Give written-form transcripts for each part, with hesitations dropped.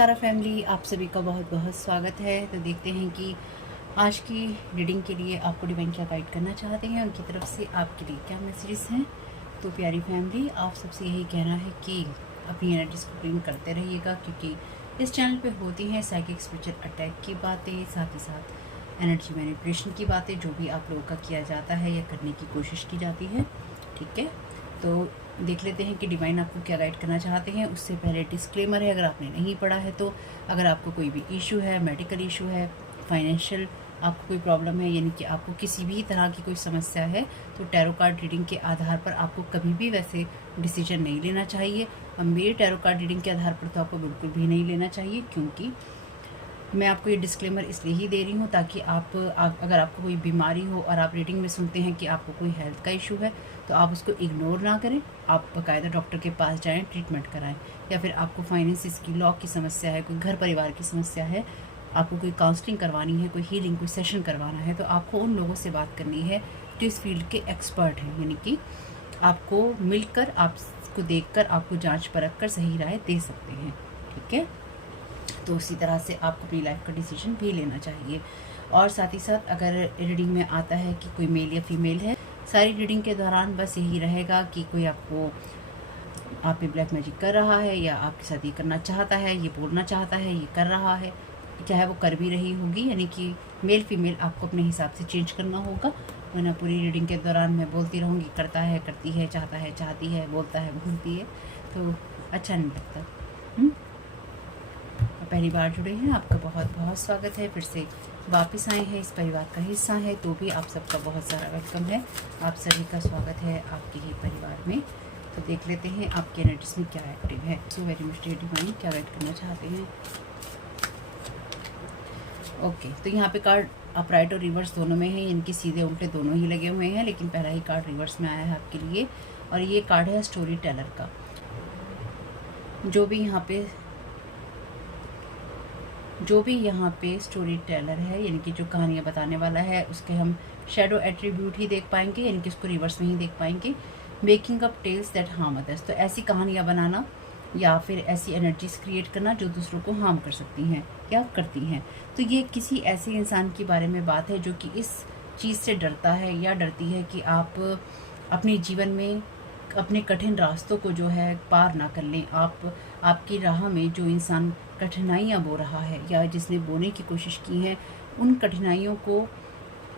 तारा family, आप सभी का बहुत बहुत स्वागत है। तो देखते हैं कि आज की रीडिंग के लिए आपको डिवाइन क्या गाइड करना चाहते हैं, उनकी तरफ से आपके लिए क्या मैसेजेस हैं। तो प्यारी फैमिली, आप सबसे यही कहना है कि अपनी एनर्जीज को क्लीन करते रहिएगा, क्योंकि इस चैनल पे होती हैं साइकिक स्पिरिचुअल अटैक की बातें, साथ ही साथ एनर्जी मैनिपुलेशन की बातें, जो भी आप लोगों का किया जाता है या करने की कोशिश की जाती है। ठीक है, तो देख लेते हैं कि डिवाइन आपको क्या गाइड करना चाहते हैं। उससे पहले डिस्क्लेमर है, अगर आपने नहीं पढ़ा है तो अगर आपको कोई भी इशू है, मेडिकल इशू है, फाइनेंशियल आपको कोई प्रॉब्लम है, यानी कि आपको किसी भी तरह की कोई समस्या है, तो टैरो कार्ड रीडिंग के आधार पर आपको कभी भी वैसे डिसीजन नहीं लेना चाहिए। और मेरे टैरो कार्ड रीडिंग के आधार पर तो आपको बिल्कुल भी नहीं लेना चाहिए, क्योंकि मैं आपको ये डिस्क्लेमर इसलिए ही दे रही हूँ ताकि आप अगर आपको कोई बीमारी हो और आप रीडिंग में सुनते हैं कि आपको कोई हेल्थ का इशू है, तो आप उसको इग्नोर ना करें। आप बाकायदा डॉक्टर के पास जाएं, ट्रीटमेंट कराएं। या फिर आपको फाइनेंसिस की, लॉ की समस्या है, कोई घर परिवार की समस्या है, आपको कोई काउंसलिंग करवानी है, कोई हीलिंग, कोई सेशन करवाना है, तो आपको उन लोगों से बात करनी है जो इस फील्ड के एक्सपर्ट हैं। यानी कि आपको मिलकर, आपको देखकर, आपको जाँच परख कर सही राय दे सकते हैं। ठीक है, तो उसी तरह से आपको अपनी लाइफ का डिसीजन भी लेना चाहिए। और साथ ही साथ अगर रीडिंग में आता है कि कोई मेल या फीमेल है, सारी रीडिंग के दौरान बस यही रहेगा कि कोई आपको आप पे ब्लैक मैजिक कर रहा है, या आपके साथ ये करना चाहता है, ये बोलना चाहता है, ये कर रहा है, चाहे वो कर भी रही होगी। यानी कि मेल फीमेल आपको अपने हिसाब से चेंज करना होगा, वरना पूरी रीडिंग के दौरान मैं बोलती रहूँगी करता है, करती है, चाहता है, चाहती है, बोलता है, बोलती है, तो अच्छा नहीं लगता। पहली बार जुड़े हैं, आपका बहुत बहुत स्वागत है। फिर से वापस आए हैं, इस परिवार का हिस्सा है, तो भी आप सबका बहुत सारा वेलकम है। आप सभी का स्वागत है आपके ही परिवार में। तो देख लेते हैं आपकी एनर्जीज में क्या एक्टिव है। सो वेरी मच डिवाइन क्या गाइड करना चाहते हैं। ओके, तो यहाँ पे कार्ड अपराइट और रिवर्स दोनों में है, इनके सीधे उल्टे दोनों ही लगे हुए हैं, लेकिन पहला ही कार्ड रिवर्स में आया है आपके लिए। और ये कार्ड है स्टोरी टेलर का। जो भी यहाँ पे स्टोरी टेलर है, यानी कि जो कहानियाँ बताने वाला है, उसके हम शेडो एट्रीब्यूट ही देख पाएंगे, यानी कि उसको रिवर्स में ही देख पाएंगे। Making up tales that harm others, तो ऐसी कहानियाँ बनाना या फिर ऐसी एनर्जीज क्रिएट करना जो दूसरों को हार्म कर सकती हैं या करती हैं। तो ये किसी ऐसे इंसान के बारे में बात है जो कि इस चीज़ से डरता है या डरती है कि आप अपने जीवन में अपने कठिन रास्तों को जो है पार ना कर लें। आपकी राह में जो इंसान कठिनाइयाँ बो रहा है या जिसने बोने की कोशिश की है, उन कठिनाइयों को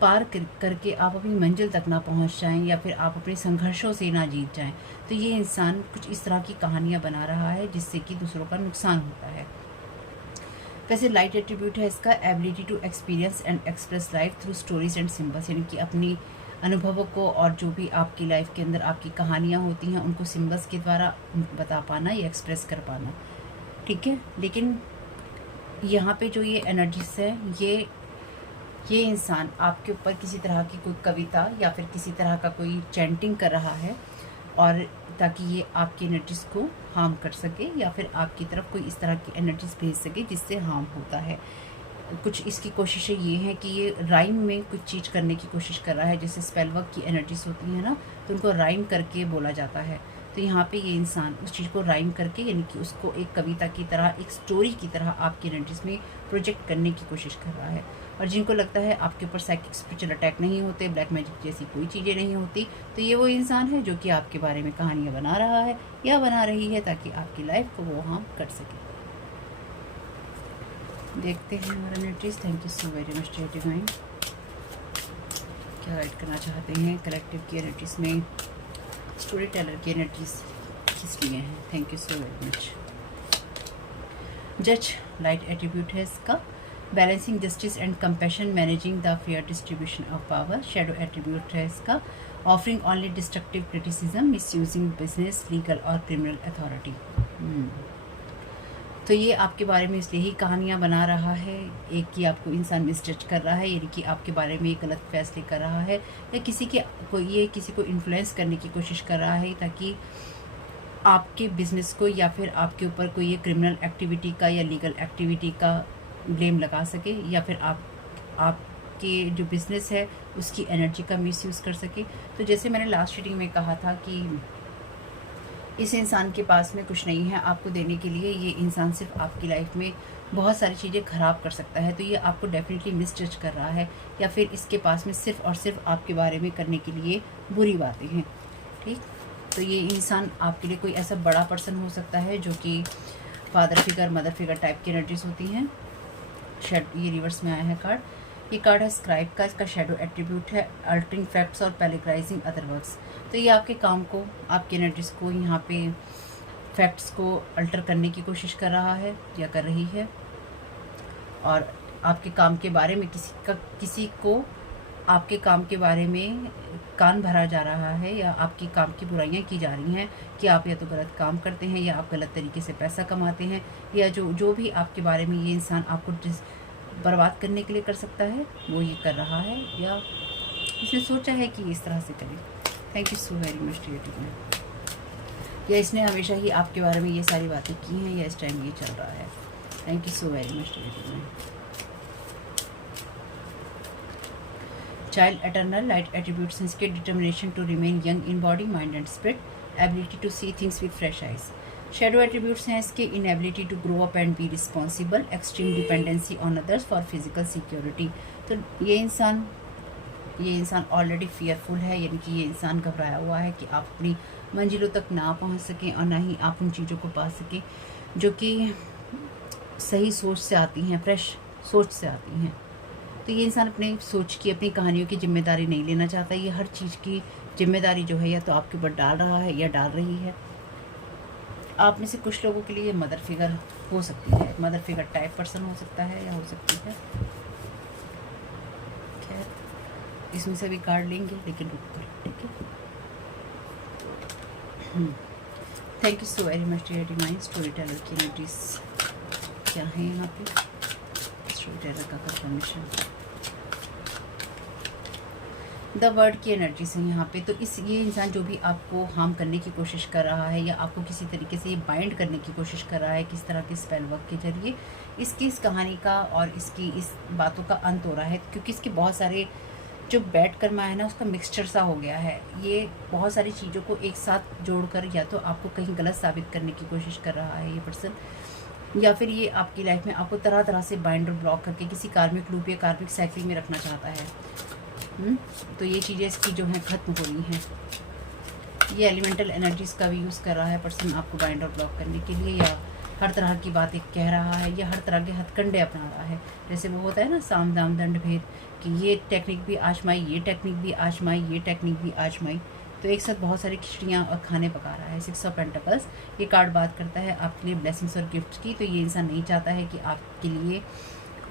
पार करके आप अपनी मंजिल तक ना पहुंच जाएं, या फिर आप अपने संघर्षों से ना जीत जाएं। तो ये इंसान कुछ इस तरह की कहानियाँ बना रहा है जिससे कि दूसरों का नुकसान होता है। वैसे लाइट एट्रीब्यूट है इसका ability to experience and express life through stories and symbols, यानी कि अपनी अनुभवों को और जो भी आपकी लाइफ के अंदर आपकी कहानियाँ होती हैं उनको सिम्बल्स के द्वारा बता पाना या एक्सप्रेस कर पाना। ठीक है, लेकिन यहाँ पे जो ये एनर्जीज है, ये इंसान आपके ऊपर किसी तरह की कोई कविता या फिर किसी तरह का कोई चैंटिंग कर रहा है, और ताकि ये आपकी एनर्जीज को हार्म कर सके या फिर आपकी तरफ कोई इस तरह की एनर्जीज भेज सके जिससे हार्म होता है। कुछ इसकी कोशिशें ये हैं कि ये राइम में कुछ चीज़ करने की कोशिश कर रहा है, जैसे स्पेल वर्क की एनर्जीज होती है ना, तो उनको राइम करके बोला जाता है। तो यहाँ पे ये इंसान उस चीज़ को राइम करके, यानी कि उसको एक कविता की तरह, एक स्टोरी की तरह आपकी एनर्जीज में प्रोजेक्ट करने की कोशिश कर रहा है। और जिनको लगता है आपके ऊपर साइकिक स्पिरिचुअल अटैक नहीं होते, ब्लैक मैजिक जैसी कोई चीज़ें नहीं होती, तो ये वो इंसान है जो कि आपके बारे में कहानियाँ बना रहा है या बना रही है ताकि आपकी लाइफ को वो हार्म कर सके। देखते हैं हमारा energies. Thank you so very much divine, क्या गाइड करना चाहते हैं कलेक्टिव की एनर्जीज में, स्टोरी टेलर की एनर्जीज किस लिए हैं। Thank you so very much. जज लाइट एट्रीब्यूट है इसका, balancing justice and compassion, managing the fair distribution of power. Shadow attribute है इसका, offering only destructive criticism, misusing business, legal और क्रिमिनल अथॉरिटी। तो ये आपके बारे में इसलिए ही कहानियाँ बना रहा है, एक कि आपको इंसान मिसजज कर रहा है, यानी कि आपके बारे में एक गलत फैसले कर रहा है, या किसी को इन्फ्लुएंस करने की कोशिश कर रहा है ताकि आपके बिजनेस को या फिर आपके ऊपर कोई ये क्रिमिनल एक्टिविटी का या लीगल एक्टिविटी का ब्लेम लगा सके, या फिर आपके जो बिज़नेस है उसकी एनर्जी का मिसयूज़ कर सके। तो जैसे मैंने लास्ट रीडिंग में कहा था कि इस इंसान के पास में कुछ नहीं है आपको देने के लिए। ये इंसान सिर्फ आपकी लाइफ में बहुत सारी चीज़ें ख़राब कर सकता है। तो ये आपको डेफिनेटली मिसजज कर रहा है, या फिर इसके पास में सिर्फ और सिर्फ आपके बारे में करने के लिए बुरी बातें हैं। ठीक, तो ये इंसान आपके लिए कोई ऐसा बड़ा पर्सन हो सकता है जो कि father figure, mother figure type की एनर्जीज होती हैं। ये रिवर्स में आया है कार्ड। ये कार्ड है स्क्राइब का, इसका शेडो एट्रीब्यूट है अल्टरिंग फैक्ट्स और पैलिग्राइजिंग अदर वर्क्स। तो ये आपके काम को, आपकी एनर्जीज को, यहाँ पे फैक्ट्स को अल्टर करने की कोशिश कर रहा है या कर रही है, और आपके काम के बारे में किसी को आपके काम के बारे में कान भरा जा रहा है, या आपकी काम की बुराइयां की जा रही हैं कि आप या तो गलत काम करते हैं, या आप गलत तरीके से पैसा कमाते हैं, या जो भी आपके बारे में ये इंसान आपको बर्बाद करने के लिए कर सकता है वो ये कर रहा है, या इसने सोचा है कि इस तरह से करें। Thank you so very much creative में। या इसने हमेशा ही आपके बारे में ये सारी बातें की हैं, या इस टाइम ये चल रहा है। Thank you so very much creative में। चाइल्ड एटर्नल लाइट एट्रीब्यूट्स इसके determination to remain young in body, mind and spirit, ability to see things with fresh eyes. Shadow attributes हैं इसके inability to grow up and be responsible, extreme dependency on others for physical security. तो ये इंसान already fearful है, यानी कि ये इंसान घबराया हुआ है कि आप अपनी मंजिलों तक ना पहुंच सकें और ना ही आप उन चीज़ों को पा सकें जो कि सही सोच से आती हैं, फ्रेश सोच से आती हैं। तो ये इंसान अपने सोच की, अपनी कहानियों की जिम्मेदारी नहीं लेना चाहता। ये हर चीज़ की जिम्मेदारी जो है या तो आपके ऊपर डाल रहा है या डाल रही है। आप में से कुछ लोगों के लिए मदर फिगर हो सकती है, मदर फिगर टाइप पर्सन हो सकता है या हो सकती है। खैर, इसमें से भी कार्ड लेंगे लेकिन रुक कर, ठीक है। Thank you so very much dear divine. Storyteller की एनर्जीज क्या है यहाँ पे, स्टोरी टेलर का कंफर्मेशन। द वर्ड की एनर्जी से यहाँ पे, तो ये इंसान जो भी आपको हार्म करने की कोशिश कर रहा है या आपको किसी तरीके से ये बाइंड करने की कोशिश कर रहा है किस तरह के स्पेल वर्क के जरिए, इसकी इस कहानी का और इसकी इस बातों का अंत हो रहा है। क्योंकि इसके बहुत सारे जो बैड कर्मा है ना, उसका मिक्सचर सा हो गया है। ये बहुत सारी चीज़ों को एक साथ जोड़कर या तो आपको कहीं गलत साबित करने की कोशिश कर रहा है ये पर्सन, या फिर ये आपकी लाइफ में आपको तरह तरह से बाइंड और ब्लॉक करके किसी कार्मिक लूप या कार्मिक साइकिल में रखना चाहता है। तो ये चीज़ें इसकी जो हैं ख़त्म हो रही हैं। ये एलिमेंटल एनर्जीज़ का भी यूज़ कर रहा है पर्सन आपको बाइंड और ब्लॉक करने के लिए, या हर तरह की बातें कह रहा है, या हर तरह के हथकंडे अपना रहा है। जैसे वो होता है ना साम दाम दंड भेद, कि ये टेक्निक भी आजमाई, ये टेक्निक भी आजमाई, ये टेक्निक भी आजमाई। तो एक साथ बहुत सारी खिचड़ियाँ और खाने पका रहा है। 6 ऑफ पेंटिकल्स ये कार्ड बात करता है आपके लिए ब्लेसिंग्स और गिफ्ट्स की। तो ये इंसान नहीं चाहता है कि आपके लिए,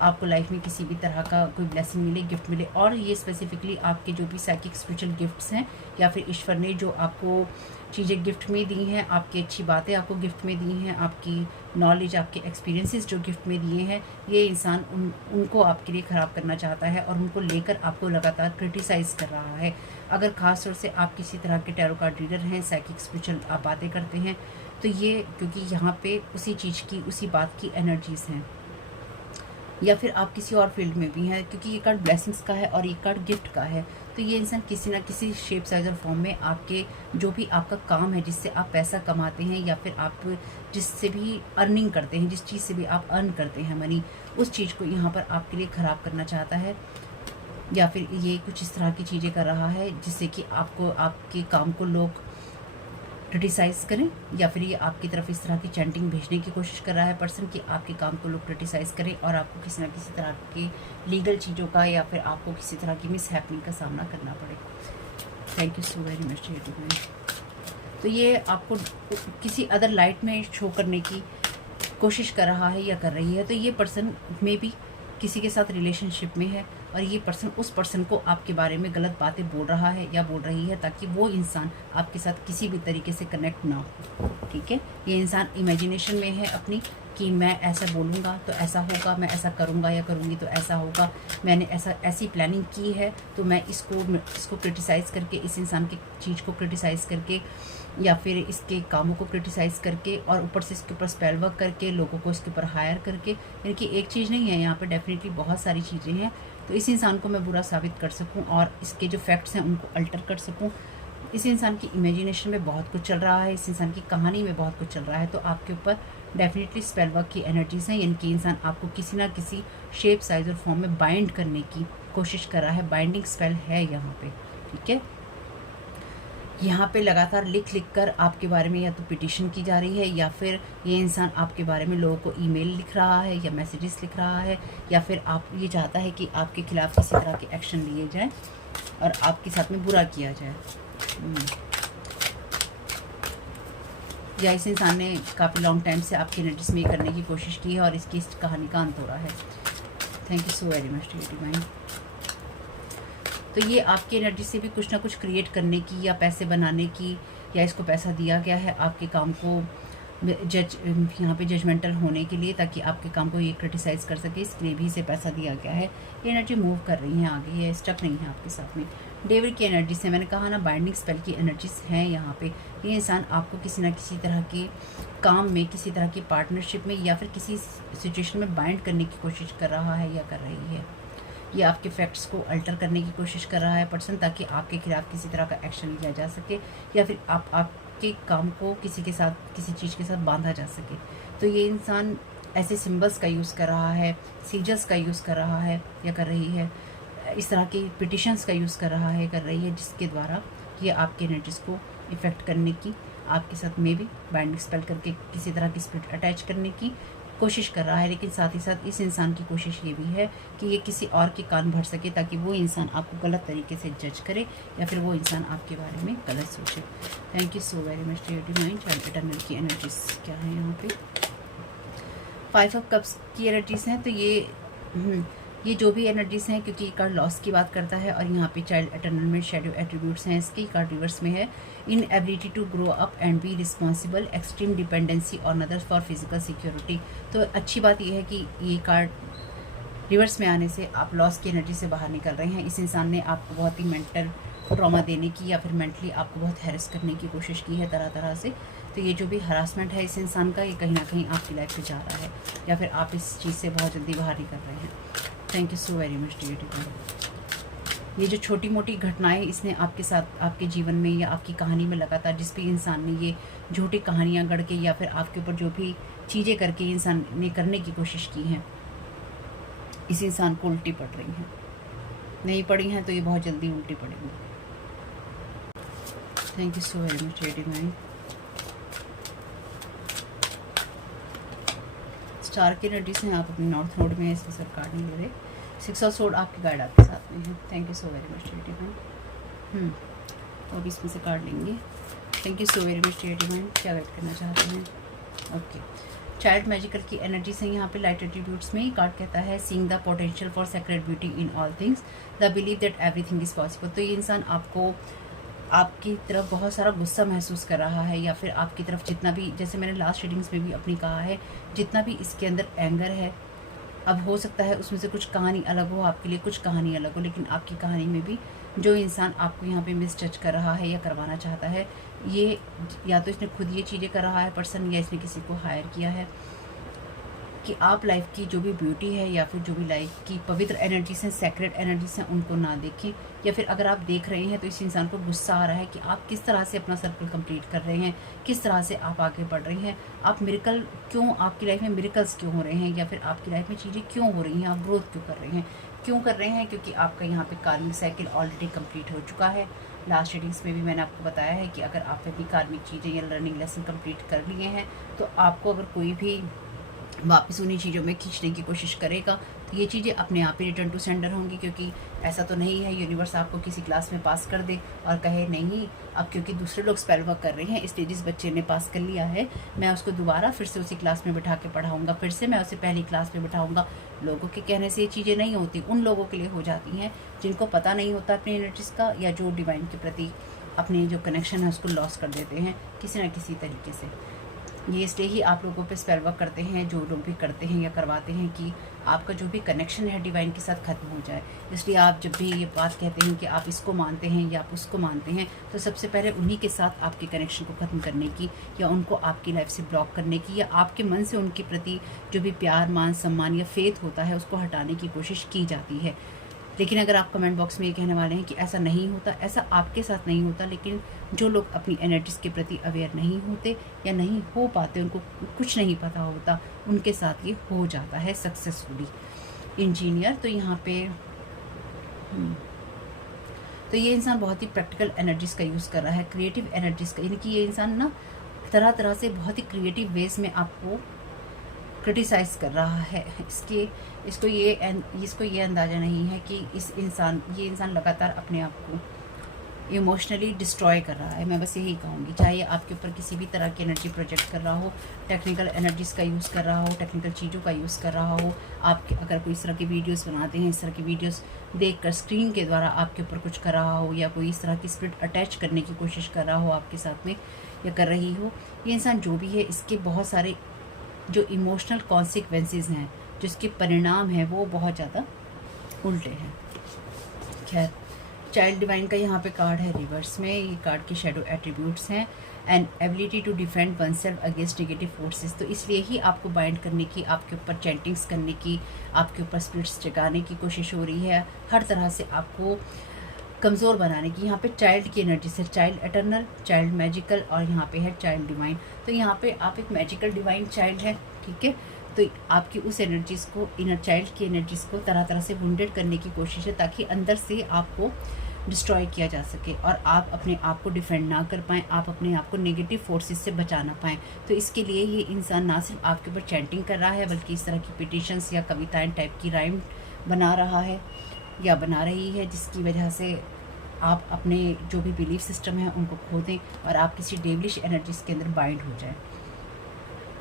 आपको लाइफ में किसी भी तरह का कोई ब्लेसिंग मिले, गिफ्ट मिले। और ये स्पेसिफिकली आपके जो भी साइकिक स्पिरिचुअल गिफ्ट्स हैं, या फिर ईश्वर ने जो आपको चीज़ें गिफ्ट में दी हैं, आपकी अच्छी बातें आपको गिफ्ट में दी हैं, आपकी नॉलेज, आपके एक्सपीरियंसेस जो गिफ्ट में दिए हैं, ये इंसान उनको आपके लिए ख़राब करना चाहता है और उनको लेकर आपको लगातार क्रिटिसाइज़ कर रहा है। अगर ख़ास तौर से आप किसी तरह के टैरो कार्ड रीडर हैं, साइकिक स्पिरिचुअल आप बातें करते हैं, तो ये क्योंकि यहाँ पे उसी चीज़ की, उसी बात की एनर्जीज़ हैं। या फिर आप किसी और फील्ड में भी हैं, क्योंकि ये कार्ड ब्लेसिंग्स का है और ये कार्ड गिफ्ट का है। तो ये इंसान किसी ना किसी शेप, साइज और फॉर्म में आपके जो भी आपका काम है, जिससे आप पैसा कमाते हैं, या फिर आप जिससे भी अर्निंग करते हैं, जिस चीज़ से भी आप अर्न करते हैं मनी, उस चीज़ को यहाँ पर आपके लिए ख़राब करना चाहता है। या फिर ये कुछ इस तरह की चीज़ें कर रहा है जिससे कि आपको, आपके काम को लोग क्रिटिसाइज़ करें, या फिर ये आपकी तरफ इस तरह की चैंटिंग भेजने की कोशिश कर रहा है पर्सन कि आपके काम को लोग क्रिटिसाइज़ करें और आपको किसी ना किसी तरह की लीगल चीज़ों का या फिर आपको किसी तरह की मिस हैपनिंग का सामना करना पड़े। Thank you so very much. तो ये आपको किसी अदर लाइट में शो करने की कोशिश कर रहा है या कर रही है। तो ये पर्सन में भी किसी के साथ रिलेशनशिप में है और ये पर्सन उस पर्सन को आपके बारे में गलत बातें बोल रहा है या बोल रही है ताकि वो इंसान आपके साथ किसी भी तरीके से कनेक्ट ना हो। ठीक है, ये इंसान इमेजिनेशन में है अपनी कि मैं ऐसा बोलूँगा तो ऐसा होगा, मैं ऐसा करूँगा या करूँगी तो ऐसा होगा, मैंने ऐसी प्लानिंग की है, तो मैं इसको क्रिटिसाइज़ करके, इस इंसान की चीज़ को क्रिटिसाइज़ करके या फिर इसके कामों को क्रिटिसाइज़ करके और ऊपर से इसके ऊपर स्पेल वर्क करके लोगों को इसके ऊपर हायर करके, यानी कि एक चीज़ नहीं है यहाँ पर, डेफिनेटली बहुत सारी चीज़ें हैं। तो इस इंसान को मैं बुरा साबित कर सकूं और इसके जो फैक्ट्स हैं उनको अल्टर कर सकूं इस इंसान की इमेजिनेशन में बहुत कुछ चल रहा है, इस इंसान की कहानी में बहुत कुछ चल रहा है। तो आपके ऊपर डेफिनेटली स्पेल वर्क की एनर्जीज हैं, यानी कि इंसान आपको किसी ना किसी शेप, साइज और फॉर्म में बाइंड करने की कोशिश कर रहा है। बाइंडिंग स्पेल है यहाँ पे, ठीक है। यहाँ पे लगातार लिख लिख कर आपके बारे में या तो पिटिशन की जा रही है, या फिर ये इंसान आपके बारे में लोगों को ईमेल लिख रहा है या मैसेजेस लिख रहा है, या फिर आप ये चाहता है कि आपके खिलाफ किसी तरह के एक्शन लिए जाएं और आपके साथ में बुरा किया जाए। या इस इंसान ने काफ़ी लॉन्ग टाइम से आपकी एनर्जीज में करने की कोशिश की है और इसकी इस कहानी का अंत हो रहा है। Thank you so very much to divine. तो ये आपकी एनर्जी से भी कुछ ना कुछ क्रिएट करने की या पैसे बनाने की, या इसको पैसा दिया गया है आपके काम को यहाँ पे जजमेंटल होने के लिए, ताकि आपके काम को ये क्रिटिसाइज़ कर सके, इसके लिए भी इसे पैसा दिया गया है। ये एनर्जी मूव कर रही है आगे, ये स्टक नहीं है आपके साथ में। डेविड की एनर्जी से मैंने कहा ना, बाइंडिंग स्पेल की एनर्जीज हैं यहाँ पे। ये इंसान आपको किसी ना किसी तरह के काम में, किसी तरह की पार्टनरशिप में या फिर किसी सिचुएशन में बाइंड करने की कोशिश कर रहा है या कर रही है। ये आपके फैक्ट्स को अल्टर करने की कोशिश कर रहा है पर्सन, ताकि आपके खिलाफ किसी तरह का एक्शन लिया जा सके, या फिर आपके काम को किसी के साथ, किसी चीज़ के साथ बांधा जा सके। तो ये इंसान ऐसे सिंबल्स का यूज़ कर रहा है, सीजल्स का यूज़ कर रहा है या कर रही है, इस तरह की पिटिशंस का यूज़ कर रहा है, कर रही है, जिसके द्वारा ये आपके एनर्जीज़ को इफ़ेक्ट करने की, आपके साथ में भी बाइंडिंग स्पेल करके किसी तरह की स्पिरिट अटैच करने की कोशिश कर रहा है। लेकिन साथ ही साथ इस इंसान की कोशिश ये भी है कि ये किसी और के कान भर सके, ताकि वो इंसान आपको गलत तरीके से जज करे या फिर वो इंसान आपके बारे में गलत सोचे। Thank you so very much to your divine. Child eternal की एनर्जीज क्या है यहाँ पे? 5 ऑफ कप्स की एनर्जीज हैं। तो ये जो भी एनर्जीज हैं, क्योंकि ये कार्ड लॉस की बात करता है और यहाँ पे चाइल्ड इटर्नल में शेडो एट्रीब्यूट्स हैं इसके, कार्ड रिवर्स में है। Inability to grow up and be responsible, extreme dependency on others for physical security. तो अच्छी बात यह है कि ये कार्ड रिवर्स में आने से आप लॉस की एनर्जी से बाहर निकल रहे हैं। इस इंसान ने आपको बहुत ही मेंटल ट्रॉमा देने की या फिर मेंटली आपको बहुत हैरेस करने की कोशिश की है तरह तरह से। तो ये जो भी हरासमेंट है इस इंसान का, ये कहीं ना कहीं आपकी लाइफ में जा रहा है, या फिर आप इस चीज़ से बहुत जल्दी बाहर निकल रहे हैं। Thank you so very much dear divine. ये जो छोटी मोटी घटनाएं इसने आपके साथ, आपके जीवन में या आपकी कहानी में लगातार, जिस भी इंसान ने ये झूठी कहानियां गढ़ के या फिर आपके ऊपर जो भी चीज़ें करके इंसान ने करने की कोशिश की हैं, इस इंसान को उल्टी पड़ रही हैं। नहीं पड़ी हैं तो ये बहुत जल्दी उल्टी पड़ेंगी। Thank you so very much dear divine. Star की एनर्जी से आप अपने नॉर्थ नोड में इसमें सर कार्ड नहीं ले रहे। 6 ऑफ सोर्ड आपके गाइड आपके साथ में है। Thank you so very much dear divine. तो अभी इसमें से कार्ड लेंगे। Thank you so very much dear divine. क्या गाइड करना चाहते हैं? ओके, चाइल्ड मैजिकल की एनर्जी से यहाँ पे लाइट एट्रीब्यूट्स में कार्ड कहता है seeing the potential for secret beauty in all things, the believe that everything is possible. तो ये इंसान आपको, आपकी तरफ बहुत सारा गुस्सा महसूस कर रहा है, या फिर आपकी तरफ जितना भी, जैसे मैंने लास्ट रीडिंग्स में भी अपनी कहा है, जितना भी इसके अंदर एंगर है, अब हो सकता है उसमें से कुछ कहानी अलग हो आपके लिए, कुछ कहानी अलग हो, लेकिन आपकी कहानी में भी जो इंसान आपको यहाँ पे मिसजज कर रहा है या करवाना चाहता है, ये या तो इसने खुद ये चीज़ें कर रहा है पर्सन, या इसने किसी को हायर किया है कि आप लाइफ की जो भी ब्यूटी है या फिर जो भी लाइफ की पवित्र एनर्जीज हैं, सेक्रेट एनर्जीज हैं, उनको ना देखें। या फिर अगर आप देख रहे हैं तो इस इंसान को गुस्सा आ रहा है कि आप किस तरह से अपना सर्कल कंप्लीट कर रहे हैं, किस तरह से आप आगे बढ़ रहे हैं, आप मिरेकल क्यों, आपकी लाइफ में मिरेकल्स क्यों हो रहे हैं, या फिर आपकी लाइफ में चीज़ें क्यों हो रही हैं, आप ग्रोथ क्यों कर रहे हैं, क्यों कर रहे हैं? क्योंकि आपका यहाँ पे कार्मिक साइकिल ऑलरेडी कंप्लीट हो चुका है। लास्ट रीडिंग्स में भी मैंने आपको बताया है कि अगर आपने भी कार्मिक चीज़ें या लर्निंग लेसन कंप्लीट कर लिए हैं, तो आपको अगर कोई भी वापस उन्हीं चीज़ों में खींचने की कोशिश करेगा तो ये चीज़ें अपने आप ही रिटर्न टू सेंडर होंगी। क्योंकि ऐसा तो नहीं है यूनिवर्स आपको किसी क्लास में पास कर दे और कहे नहीं, अब क्योंकि दूसरे लोग स्पेल वर्क कर रहे हैं, इसलिए जिस बच्चे ने पास कर लिया है मैं उसको दोबारा फिर से उसी क्लास में बिठा के पढ़ाऊँगा, फिर से मैं उसे पहली क्लास में बिठाऊँगा। लोगों के कहने से ये चीज़ें नहीं होती, उन लोगों के लिए हो जाती हैं जिनको पता नहीं होता अपनी एनर्जीज़ का, या जो डिवाइन के प्रति अपने जो कनेक्शन है उसको लॉस कर देते हैं किसी न किसी तरीके से। ये इसलिए ही आप लोगों पे स्पेल वर्क करते हैं, जो लोग भी करते हैं या करवाते हैं, कि आपका जो भी कनेक्शन है डिवाइन के साथ ख़त्म हो जाए। इसलिए आप जब भी ये बात कहते हैं कि आप इसको मानते हैं या आप उसको मानते हैं, तो सबसे पहले उन्हीं के साथ आपके कनेक्शन को ख़त्म करने की, या उनको आपकी लाइफ से ब्लॉक करने की, या आपके मन से उनके प्रति जो भी प्यार, मान, सम्मान या फेथ होता है उसको हटाने की कोशिश की जाती है। लेकिन अगर आप कमेंट बॉक्स में ये कहने वाले हैं कि ऐसा नहीं होता, ऐसा आपके साथ नहीं होता, लेकिन जो लोग अपनी एनर्जीज़ के प्रति अवेयर नहीं होते या नहीं हो पाते, उनको कुछ नहीं पता होता, उनके साथ ये हो जाता है सक्सेसफुली। इंजीनियर, तो यहाँ पे तो ये इंसान बहुत ही प्रैक्टिकल एनर्जीज़ का यूज़ कर रहा है, क्रिएटिव एनर्जीज़ का, यानी कि ये इंसान ना तरह तरह से बहुत ही क्रिएटिव वेज में आपको क्रिटिसाइज़ कर रहा है। इसको ये अंदाज़ा नहीं है कि ये इंसान लगातार अपने आप को इमोशनली डिस्ट्रॉय कर रहा है। मैं बस यही कहूँगी, चाहे आपके ऊपर किसी भी तरह की एनर्जी प्रोजेक्ट कर रहा हो, टेक्निकल एनर्जीज़ का यूज़ कर रहा हो, टेक्निकल चीज़ों का यूज़ कर रहा हो, आप अगर कोई इस तरह की वीडियोस बनाते हैं, इस तरह की वीडियोस देखकर स्क्रीन के द्वारा आपके ऊपर कुछ कर रहा हो, या कोई इस तरह की स्पिरिट अटैच करने की कोशिश कर रहा हो आपके साथ में या कर रही हो, ये इंसान जो भी है, इसके बहुत सारे जो इमोशनल कॉन्सिक्वेंसेस हैं, जो इसके परिणाम हैं, वो बहुत ज़्यादा उल्टे हैं। खैर, चाइल्ड डिवाइन का यहाँ पे कार्ड है रिवर्स में। ये कार्ड के शेडो एट्रीब्यूट्स हैं, and ability to defend oneself against negative forces. तो इसलिए ही आपको बाइंड करने की, आपके ऊपर चैंटिंग्स करने की, आपके ऊपर स्पिरिट्स जगाने की कोशिश हो रही है, हर तरह से आपको कमज़ोर बनाने की। यहाँ पे चाइल्ड की एनर्जी से, चाइल्ड एटर्नल, चाइल्ड मैजिकल, और यहाँ पे है चाइल्ड डिवाइन। तो यहाँ पे आप एक मैजिकल डिवाइन चाइल्ड है, ठीक है। तो आपकी उस एनर्जीज़ को, इनर चाइल्ड की एनर्जीज़ को तरह तरह से वुंडेड करने की कोशिश है, ताकि अंदर से आपको डिस्ट्रॉय किया जा सके और आप अपने आप को डिफेंड ना कर पाएँ, आप अपने आप को नेगेटिव फोर्सेस से बचा ना पाएँ। तो इसके लिए ये इंसान ना सिर्फ आपके ऊपर चैंटिंग कर रहा है, बल्कि इस तरह की पिटिशंस या कविताएं टाइप की राइम बना रहा है या बना रही है, जिसकी वजह से आप अपने जो भी बिलीफ सिस्टम है उनको खो दें और आप किसी डेविलिश एनर्जीज़ के अंदर बाइंड हो जाएं।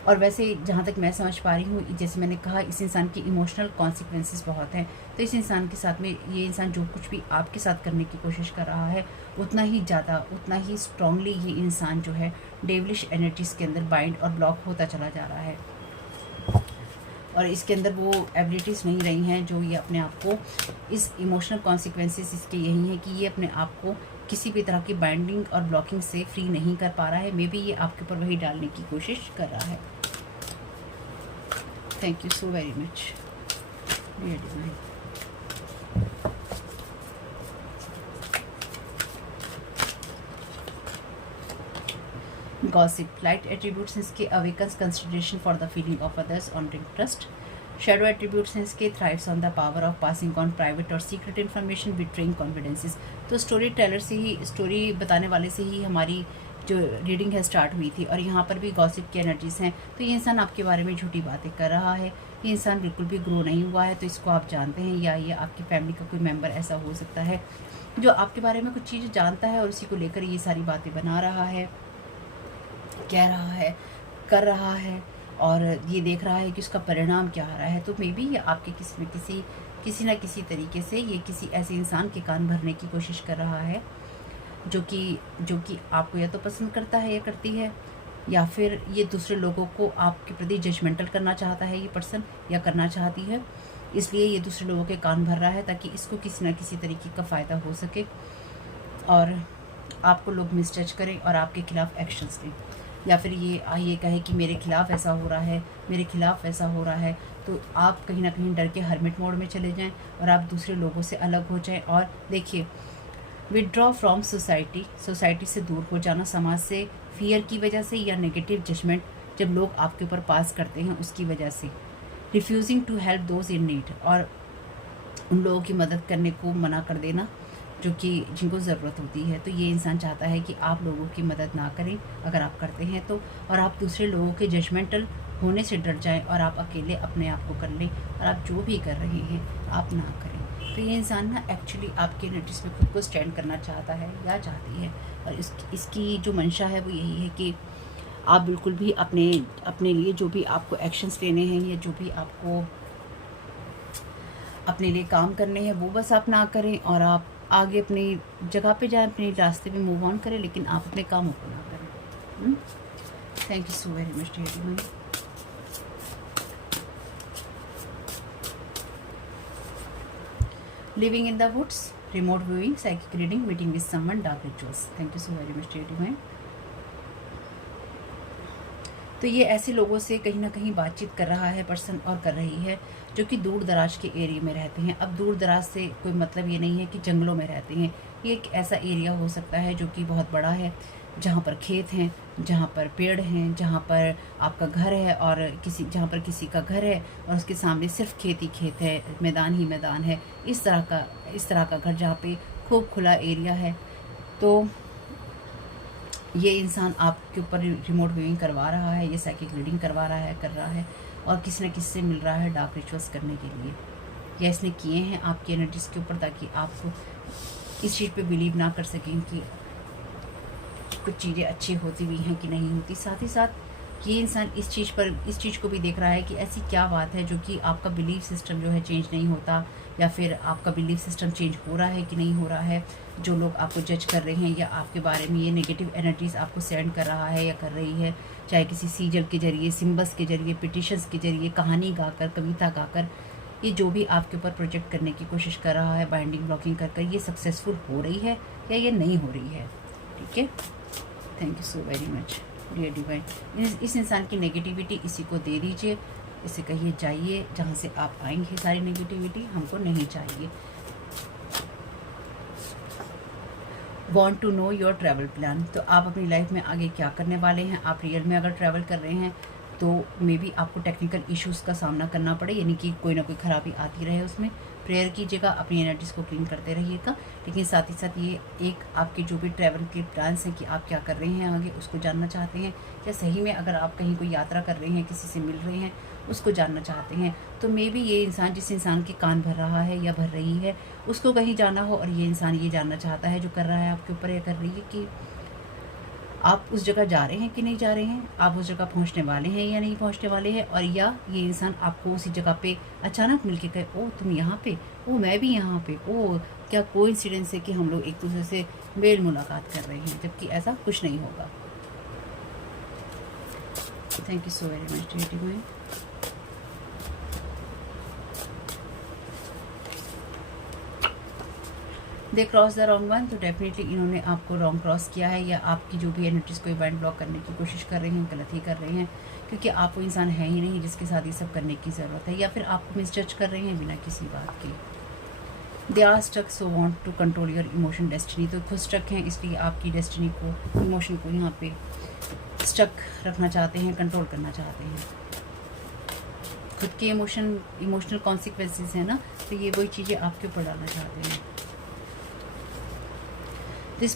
और वैसे जहाँ तक मैं समझ पा रही हूँ, जैसे मैंने कहा, इस इंसान की इमोशनल कॉन्सिक्वेंसेस बहुत हैं। तो इस इंसान के साथ में, ये इंसान जो कुछ भी आपके साथ करने की कोशिश कर रहा है, उतना ही ज़्यादा, उतना ही स्ट्रांगली ये इंसान जो है डेविलिश एनर्जीज़ के अंदर बाइंड और ब्लॉक होता चला जा रहा है। और इसके अंदर वो एबिलिटीज़ नहीं रही हैं जो ये अपने आप को, इस इमोशनल कॉन्सिक्वेंसेस इसके यही हैं कि ये अपने आप को किसी भी तरह की बाइंडिंग और ब्लॉकिंग से फ्री नहीं कर पा रहा है। मे बी ये आपके ऊपर वही डालने की कोशिश कर रहा है। Thank you so very much dear divine. Gossip, light attributes हैं इसके, awakens consideration for the feeling of others, honoring trust. Shadow attributes हैं इसके, thrives on the power of passing on private और secret information, betraying confidences. तो story teller से ही, story बताने वाले से ही हमारी जो रीडिंग है स्टार्ट हुई थी, और यहाँ पर भी गॉसिप की एनर्जीज़ हैं। तो ये इंसान आपके बारे में झूठी बातें कर रहा है, ये इंसान बिल्कुल भी ग्रो नहीं हुआ है, तो इसको आप जानते हैं, या ये आपकी फैमिली का कोई मेम्बर ऐसा हो सकता है जो आपके बारे में कुछ चीज़ें जानता है और उसी को लेकर ये सारी बातें बना रहा है, कह रहा है, कर रहा है, और ये देख रहा है कि उसका परिणाम क्या आ रहा है। तो मे बी ये आपके किसी ना किसी तरीके से ये किसी ऐसे इंसान के कान भरने की कोशिश कर रहा है जो कि आपको या तो पसंद करता है या करती है, या फिर ये दूसरे लोगों को आपके प्रति जजमेंटल करना चाहता है ये पर्सन, या करना चाहती है, इसलिए ये दूसरे लोगों के कान भर रहा है ताकि इसको किसी ना किसी तरीके का फ़ायदा हो सके और आपको लोग मिसजज करें और आपके खिलाफ एक्शंस लें, या फिर ये कहे कि मेरे खिलाफ़ ऐसा हो रहा है, मेरे खिलाफ़ ऐसा हो रहा है। तो आप कहीं ना कहीं डर के हर्मिट मोड में चले जाएं और आप दूसरे लोगों से अलग हो जाएं। और देखिए, विड्रॉ फ्रॉम सोसाइटी से दूर हो जाना, समाज से, फियर की वजह से या नेगेटिव जजमेंट जब लोग आपके ऊपर पास करते हैं उसकी वजह से। Refusing to help those in need, और उन लोगों की मदद करने को मना कर देना जिनको ज़रूरत होती है। तो ये इंसान चाहता है कि आप लोगों की मदद ना करें अगर आप करते हैं तो, और आप दूसरे लोगों के जजमेंटल होने से डर जाएं और आप अकेले अपने आप को कर लें, और आप जो भी कर रहे हैं आप ना करें। तो ये इंसान ना एक्चुअली आपकी एनर्जीज में खुद को स्टैंड करना चाहता है या चाहती है, और इसकी जो मंशा है वो यही है कि आप बिल्कुल भी अपने लिए जो भी आपको एक्शंस लेने हैं या जो भी आपको अपने लिए काम करने हैं वो बस आप ना करें, और आप आगे अपनी जगह पे जाएं, अपने रास्ते पे मूव ऑन करें, लेकिन आप अपने कामों को ना करें। Thank you so very much dear divine. Living in the woods, remote viewing, psychic reading, meeting with someone, dark rituals. Thank you so very much dear divine. तो ये ऐसे लोगों से कहीं ना कहीं बातचीत कर रहा है पर्सन और कर रही है जो कि दूर दराज के एरिया में रहते हैं। अब दूर दराज से कोई मतलब ये नहीं है कि जंगलों में रहते हैं। ये एक ऐसा एरिया हो सकता है जो कि बहुत बड़ा है, जहाँ पर खेत हैं, जहाँ पर पेड़ हैं, जहाँ पर आपका घर है और जहाँ पर किसी का घर है और उसके सामने सिर्फ खेत ही खेत है, मैदान ही मैदान है। इस तरह का घर जहाँ पे खूब खुला एरिया है। तो ये इंसान आपके ऊपर रिमोट व्यूइंग करवा रहा है, ये साइकिक रीडिंग करवा रहा है, कर रहा है, और किसी न किसी से मिल रहा है डार्क रिचुअल्स करने के लिए, या इसने किए हैं आपकी एनर्जीज के ऊपर, ताकि आप इस चीज़ पे बिलीव ना कर सकें कि कुछ चीज़ें अच्छी होती भी हैं कि नहीं होती। साथ ही साथ ये इंसान इस चीज़ को भी देख रहा है कि ऐसी क्या बात है जो कि आपका बिलीफ सिस्टम जो है चेंज नहीं होता, या फिर आपका बिलीफ सिस्टम चेंज हो रहा है कि नहीं हो रहा है। जो लोग आपको जज कर रहे हैं या आपके बारे में ये नेगेटिव एनर्जीज आपको सेंड कर रहा है या कर रही है, चाहे किसी सीजल के जरिए, सिम्बल्स के जरिए, पिटिशंस के जरिए, कहानी गाकर, कविता गाकर, ये जो भी आपके ऊपर प्रोजेक्ट करने की कोशिश कर रहा है, बाइंडिंग ब्लॉकिंग कर ये सक्सेसफुल हो रही है या ये नहीं हो रही है। ठीक है, thank you so very much dear divine. इस इंसान की नेगेटिविटी इसी को दे दीजिए, इसे कहिए जाइए, जहाँ से आप आएंगे सारी नेगेटिविटी हमको नहीं चाहिए। Want to know your travel plan, तो आप अपनी लाइफ में आगे क्या करने वाले हैं। आप रियल में अगर ट्रैवल कर रहे हैं तो मे बी आपको टेक्निकल इश्यूज़ का सामना करना पड़े, यानी कि कोई ना कोई ख़राबी आती रहे उसमें। प्रेयर कीजिएगा, अपनी एनर्जीज़ को क्लीन करते रहिएगा, लेकिन साथ ही साथ ये एक आपके जो भी ट्रैवल के प्लान्स हैं कि आप क्या कर रहे हैं आगे, उसको जानना चाहते हैं, या सही में अगर आप कहीं कोई यात्रा कर रहे हैं, किसी से मिल रहे हैं, उसको जानना चाहते हैं। तो मे बी ये इंसान, जिस इंसान के कान भर रहा है या भर रही है, उसको कहीं जाना हो, और ये इंसान ये जानना चाहता है जो कर रहा है आपके ऊपर या कर रही है कि आप उस जगह जा रहे हैं कि नहीं जा रहे हैं, आप उस जगह पहुंचने वाले हैं या नहीं पहुंचने वाले हैं, और या ये इंसान आपको उसी जगह पे अचानक मिलके कहे, ओ तुम यहाँ पे, ओ मैं भी यहाँ पे, ओ क्या कोइंसिडेंस है कि हम लोग एक दूसरे से मेल मुलाकात कर रहे हैं, जबकि ऐसा कुछ नहीं होगा। Thank you so very much dear divine. They cross the wrong one, तो डेफिनेटली इन्होंने आपको रॉन्ग क्रॉस किया है, या आपकी जो भी एनर्जीज़ को इवेंट ब्लॉक करने की कोशिश कर रहे हैं, गलत ही कर रहे हैं, क्योंकि आप वो इंसान है ही नहीं जिसके साथ ये सब करने की ज़रूरत है, या फिर आपको मिसजज कर रहे हैं बिना किसी बात के। They are stuck so want to control your emotion destiny, तो खुद स्टक हैं, इसलिए आपकी डेस्टिनी को, इमोशन को यहाँ पे स्टक रखना चाहते हैं, कंट्रोल करना चाहते हैं। खुद के इमोशनल कॉन्सिक्वेंसेस हैं ना, तो ये वही चीज़ें आपके ऊपर डालना चाहते हैं। This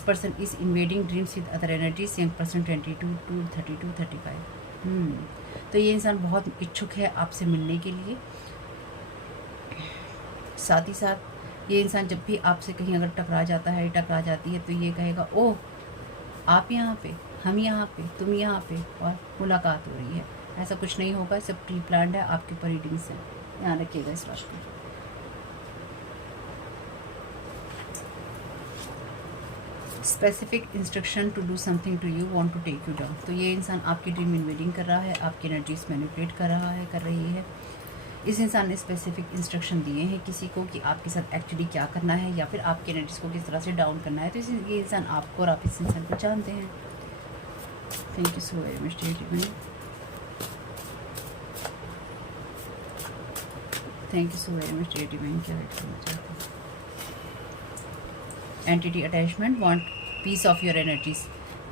person is invading dreams with other energies, young person 22 to 32, 35। तो ये इंसान बहुत इच्छुक है आपसे मिलने के लिए। साथ ही साथ ये इंसान जब भी आपसे कहीं अगर टकरा जाता है, टकरा जाती है, तो ये कहेगा, ओह आप यहाँ पे, हम यहाँ पे, तुम यहाँ पे, और मुलाकात हो रही है। ऐसा कुछ नहीं होगा, सब प्री प्लान्ड है, आपके ऊपर रीडिंग्स है, ध्यान रखिएगा इस बात को। Specific instruction to do something to you, want to take you down, तो ये इंसान आपकी ड्रीम इन्वेडिंग कर रहा है, आपकी एनर्जीज मैनिपुलेट कर रहा है, कर रही है। इस इंसान ने स्पेसिफिक इंस्ट्रक्शन दिए हैं किसी को कि आपके साथ एक्चुअली क्या करना है, या फिर आपकी एनर्जीज को किस तरह से डाउन करना है। तो ये इंसान आपको और आप इस इंसान को जानते हैं। Thank you so very much dear divine. Thank you so very much dear divine. क्या वेट करना चाहते हैं? Entity attachment, want piece of your energies.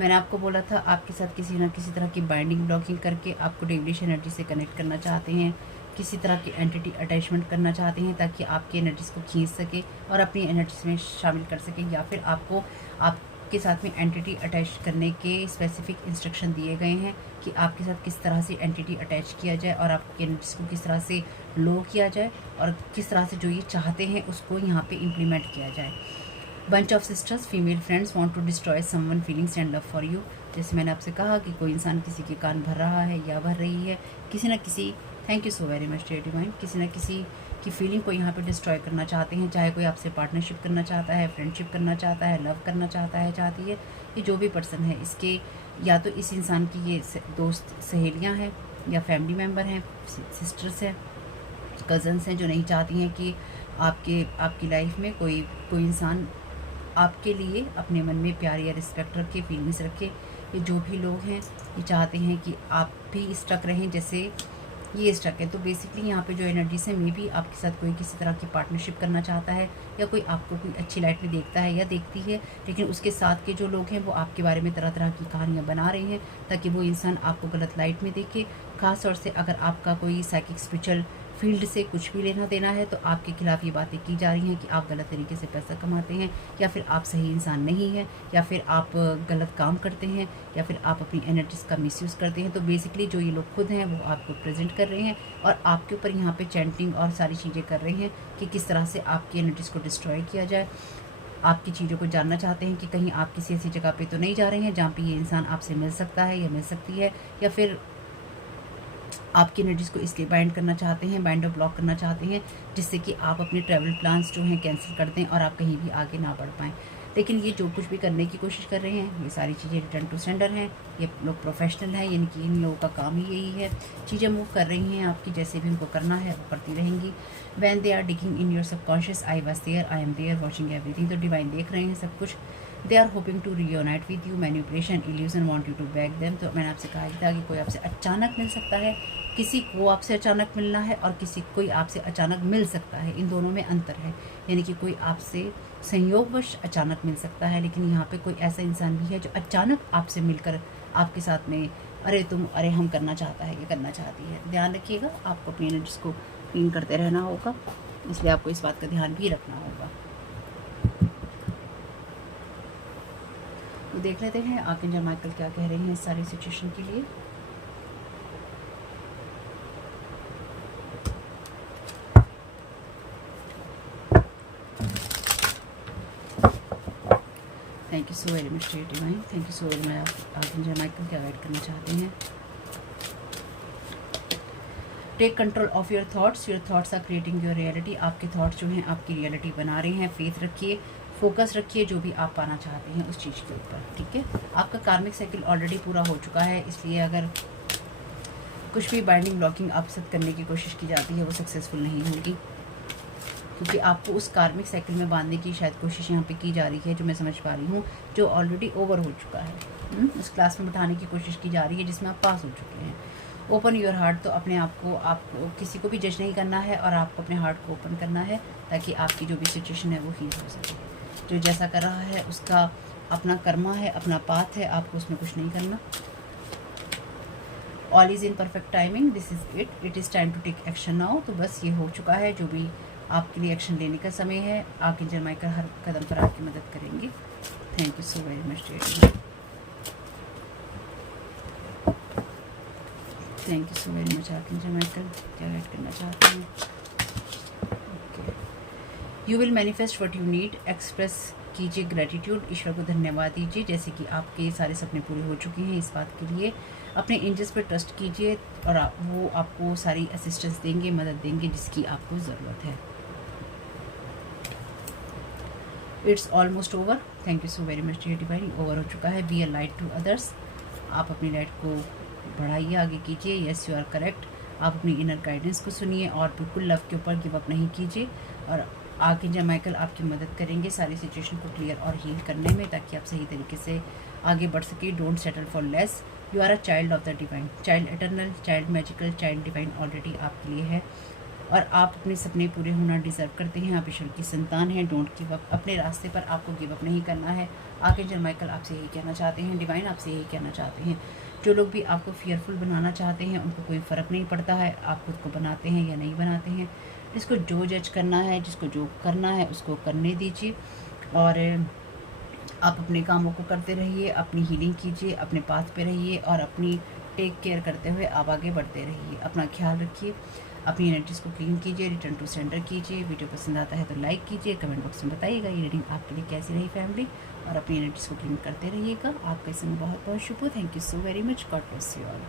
मैंने आपको बोला था आपके साथ किसी ना किसी तरह की बाइंडिंग ब्लॉकिंग करके आपको डेविलिश एनर्जी से कनेक्ट करना चाहते हैं, किसी तरह की एंटिटी अटैचमेंट करना चाहते हैं, ताकि आपकी एनर्जीज को खींच सके और अपनी एनर्जीज में शामिल कर सके, या फिर आपको आपके साथ में एंटिटी अटैच करने के स्पेसिफिक इंस्ट्रक्शन दिए गए हैं कि आपके साथ किस तरह से एंटिटी अटैच किया जाए और आपकी एनर्जीज को किस तरह से लो किया जाए, और किस तरह से जो ये चाहते हैं उसको यहाँ पे इम्प्लीमेंट किया जाए। Bunch of sisters, female friends, want to destroy someone feelings and love for you. जैसे मैंने आपसे कहा कि कोई इंसान किसी के कान भर रहा है या भर रही है, किसी न किसी, thank you so very much dear divine, किसी न किसी की फीलिंग को यहाँ पे डिस्ट्रॉय करना चाहते हैं। चाहे कोई आपसे पार्टनरशिप करना चाहता है, फ्रेंडशिप करना चाहता है, लव करना चाहता है, चाहती है, ये जो भी पर्सन है, इसके या तो इस इंसान की ये दोस्त सहेलियाँ हैं, या फैमिली मेम्बर हैं, सिस्टर्स हैं, कज़न्स हैं, जो नहीं चाहती हैं कि आपकी लाइफ में कोई इंसान आपके लिए अपने मन में प्यार या रिस्पेक्ट रखे, फीलिंग्स रखे, ये जो भी लोग हैं ये चाहते हैं कि आप भी स्टक रहें जैसे ये स्टक है। तो बेसिकली यहाँ पे जो एनर्जीज है मे भी आपके साथ कोई किसी तरह की पार्टनरशिप करना चाहता है, या कोई आपको कोई अच्छी लाइट में देखता है या देखती है, लेकिन उसके साथ के जो लोग हैं वो आपके बारे में तरह तरह की कहानियाँ बना रहे हैं ताकि वो इंसान आपको गलत लाइट में देखे। ख़ास तौर से अगर आपका कोई साइकिक स्पिरिचुअल फील्ड से कुछ भी लेना देना है तो आपके खिलाफ़ ये बातें की जा रही हैं कि आप गलत तरीके से पैसा कमाते हैं, या फिर आप सही इंसान नहीं हैं, या फिर आप गलत काम करते हैं, या फिर आप अपनी एनर्जीज का मिसयूज़ करते हैं। तो बेसिकली जो ये लोग खुद हैं वो आपको प्रेजेंट कर रहे हैं और आपके ऊपर यहाँ पे चैंटिंग और सारी चीज़ें कर रहे हैं कि किस तरह से आपकी एनर्जीज़ को डिस्ट्रॉय किया जाए। आपकी चीज़ों को जानना चाहते हैं कि कहीं आप किसी ऐसी जगह पे तो नहीं जा रहे हैं जहाँ पे ये इंसान आपसे मिल सकता है या मिल सकती है, या फिर आपकी एनर्जीज़ को इसलिए बाइंड करना चाहते हैं, बाइंड और ब्लॉक करना चाहते हैं जिससे कि आप अपने ट्रैवल प्लान्स जो हैं कैंसिल कर दें और आप कहीं भी आगे ना बढ़ पाएँ। लेकिन ये जो कुछ भी करने की कोशिश कर रहे हैं ये सारी चीज़ें रिटर्न टू सेंडर हैं। ये लोग प्रोफेशनल हैं, यानी कि इन लोगों का काम ही यही है। चीज़ें मूव कर रही हैं आपकी, जैसे भी उनको करना है वो करती रहेंगी। When they are digging in your subconscious, I was there, I am there, watching everything. तो डिवाइन देख रहे हैं सब कुछ। They are hoping to reunite with you, manipulation, illusion, want you to back them. तो मैंने आपसे कहा था कि कोई आपसे अचानक मिल सकता है, किसी को आपसे अचानक मिलना है और किसी कोई आपसे अचानक मिल सकता है। इन दोनों में अंतर है, यानी कि कोई आपसे संयोगवश अचानक मिल सकता है, लेकिन यहाँ पे कोई ऐसा इंसान भी है जो अचानक आपसे मिलकर आपके साथ में अरे हम करना चाहता है, ये करना चाहती है। ध्यान रखिएगा, आपको अपनी एनर्जीज को क्लीन करते रहना होगा, इसलिए आपको इस बात का ध्यान भी रखना होगा। तो देख लेते हैं आर्कएंजल माइकल क्या कह रहे हैं इस सारी सिचुएशन के लिए। Thank you so very much dear divine, thank you so very much. Archangel Michael क्या गाइड करना चाहते हैं। Take control of your thoughts, your thoughts are creating your reality. आपके थॉट्स जो हैं आपकी रियलिटी बना रहे हैं। फेथ रखिए, फोकस रखिए जो भी आप पाना चाहते हैं उस चीज़ के ऊपर, ठीक है। आपका कार्मिक साइकिल ऑलरेडी पूरा हो चुका है, इसलिए अगर कुछ भी बाइंडिंग ब्लॉकिंग आप साथ करने की कोशिश की जाती है वो सक्सेसफुल नहीं होगी, क्योंकि आपको उस कार्मिक साइकिल में बांधने की शायद कोशिश यहाँ पे की जा रही है, जो मैं समझ पा रही हूँ, जो ऑलरेडी ओवर हो चुका है। उस क्लास में बिठाने की कोशिश की जा रही है जिसमें आप पास हो चुके हैं। ओपन योर हार्ट, तो अपने आपको किसी को भी जज नहीं करना है और आपको अपने हार्ट को ओपन करना है ताकि आपकी जो भी सिचुएशन है वो हील हो सके। जो जैसा कर रहा है उसका अपना कर्मा है, अपना पाथ है, आपको उसमें कुछ नहीं करना। All is in perfect timing, this is it is time to take action now. तो बस ये हो चुका है, जो भी आपके लिए एक्शन लेने का समय है। आर्कएंजल माइकल हर कदम पर आपकी मदद करेंगे। Thank you so very much dear, thank you so very much. Archangel Michael क्या गाइड करना चाहते हैं। You will manifest what you need, express कीजिए ग्रेटिट्यूड, ईश्वर को धन्यवाद दीजिए जैसे कि आपके सारे सपने पूरे हो चुके हैं। इस बात के लिए अपने एंजल्स पर ट्रस्ट कीजिए और वो आपको सारी असिस्टेंस देंगे, मदद देंगे जिसकी आपको ज़रूरत है। It's almost over, thank you so very much dear divine. Over हो चुका है। Be a light to others, आप अपनी लाइट को बढ़ाइए, आगे कीजिए। येस यू आर करेक्ट, आप अपनी इनर गाइडेंस को सुनिए और बिल्कुल लव के ऊपर गिव अप नहीं कीजिए। और आर्कएंजल माइकल आपकी मदद करेंगे सारी सिचुएशन को क्लियर और हील करने में, ताकि आप सही तरीके से आगे बढ़ सके। Don't settle for less, you are a child of the divine, child eternal, child magical, child divine already आपके लिए है और आप अपने सपने पूरे होना डिजर्व करते हैं। आप ईश्वर की संतान हैं। डोंट गिव अप, अपने रास्ते पर आपको गिव अप नहीं करना है। आर्कएंजल माइकल आपसे यही कहना चाहते हैं, डिवाइन आपसे यही कहना चाहते हैं। जो लोग भी आपको फियरफुल बनाना चाहते हैं उनको कोई फ़र्क नहीं पड़ता है आप खुद को बनाते हैं या नहीं बनाते हैं। जिसको जो जज करना है, जिसको जो करना है उसको करने दीजिए और आप अपने कामों को करते रहिए, अपनी हीलिंग कीजिए, अपने पाथ पे रहिए और अपनी टेक केयर करते हुए आप आगे बढ़ते रहिए। अपना ख्याल रखिए, अपनी एनर्जीज़ को क्लीन कीजिए, रिटर्न टू सेंडर कीजिए। वीडियो पसंद आता है तो लाइक कीजिए, कमेंट बॉक्स में बताइएगा ये रीडिंग आपके लिए कैसी रही फैमिली, और अपनी एनर्जीज़ को क्लीन करते रहिएगा। आपका इसमें बहुत बहुत शुभ हो। Thank you so very much, God bless you all.